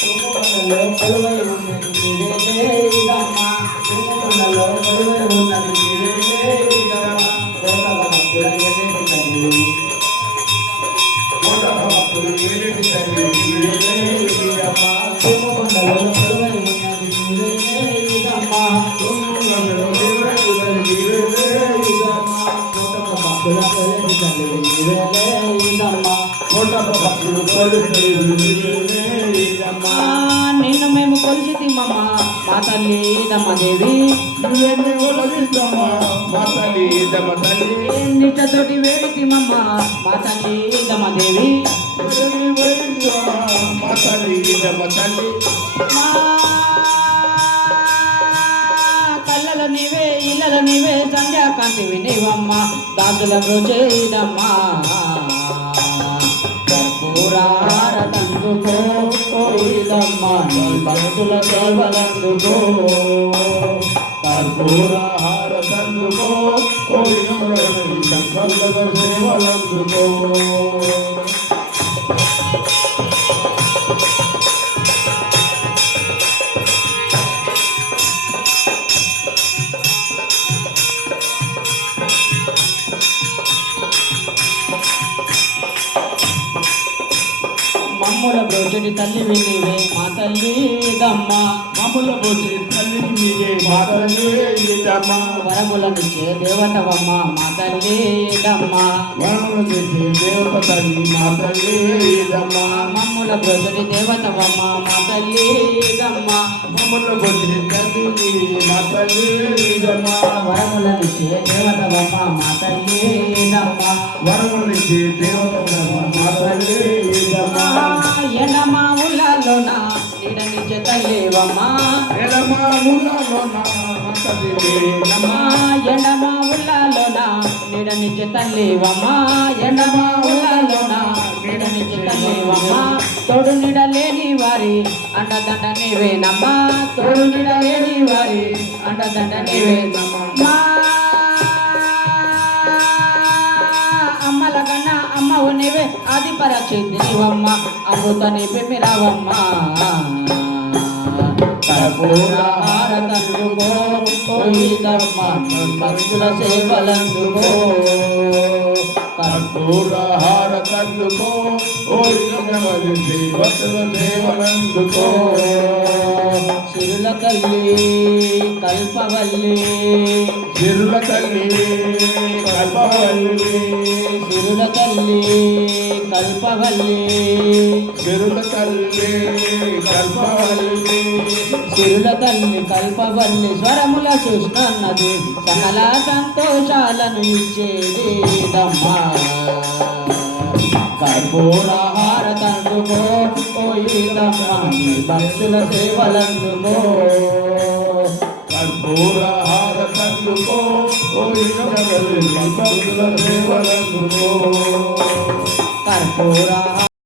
కొలువై ఉన్నది నీవే ఇదమ్మా కుంకుమలో కొలువై ఉన్నది నీవే ఇదమ్మా కోట భక్తుల ఎదుటి తల్లి కోట భక్తుల ఎదుటి తల్లి నీవే ఇదమ్మా కుంకుమలో కొలువై ఉన్నది నీవే ఇదమ్మా కుంకుమలో కొలువై ఉన్నది నీవే ఇదమ్మా కోట భక్తుల ఎదుటి తల్లి నీవే ఇదమ్మా కోట భక్తుల కొలువై నీవే ఇదమ్మా నిన్ను మేము కొలిచితిమమ్మ మా తల్లి దమ్మదేవి నిట్టతోటి వేడితిమమ్మ మా తల్లి దమ్మదేవి కళ్ళల నీవే ఇళ్ళల నీవే సంధ్యాకాంతివి నీవమ్మ దాసుల చేదమ్మా కర్పూరారతందుకో కోయిదమ్మా నీ భక్తుల సేవలందుకో కర్పూరహారతందుకో కోయిదమ్మా నీ భక్తుల సేవలందుకో మమ్ముల బ్రోచడి తల్లి నీవే మా తల్లి దమ్మ మమ్ముల బ్రోచడి తల్లి నీవే మా తల్లి దమ్మ వరములనిచ్చే దేవతవమ్మ మా తల్లి దమ్మ వరములనిచ్చే దేవత తల్లి మా తల్లి దమ్మ మమ్ముల బ్రోచడి దేవతవమ్మ మా తల్లి దమ్మ మమ్ముల బ్రోచడి తల్లి మా తల్లి దమ్మ వరములనిచ్చే దేవతవమ్మ మా తల్లి దమ్మ వరములనిచ్చే దేవతవమ్మ మా తల్లి దమ్మ ఎడమా ఉల్లాలోనా నిడనిచ్చే తల్లివమ్మా ఎడమా ఉల్లాలోనా ఎడమా ఉల్లాలోనా నిడనిచ్చే తల్లివమ్మా ఎడమా ఉల్లాలోనా నిడనిచ్చే తల్లివమ్మా తోడు నిడలేని వారి అండదండ నీవేనమ్మా తోడు నిడలేని వారి అండదండ నీవేనమ్మా అమ్మల కన్నా అమ్మవు నీవే ఆది పరక్షితి నీవమ్మ అమృత నిపిరావమ్మ కర్పూరహారతందుకో కోయిదమ్మ భక్తుల సేవలందుకో కర్పూరహారతందుకో భక్తుల సేవలందుకో సిరుల తల్లి కల్పవల్లి సిరుల తల్లి కల్పవల్లి సిరుల తల్లి కల్పవల్లి సిరుల తల్లి కల్పవల్లి సిరుల తల్లి కల్పవల్లి స్వరముల సృష్టి సకల సంతోషాలను ఇచ్చేది దమ్మా కర్పూరహారతందుకో కోయిదమ్మా భక్తుల సేవలందుకో కర్పూరహారతందుకో కోయిదమ్మా భక్తుల సేవలందుకో కర్పూర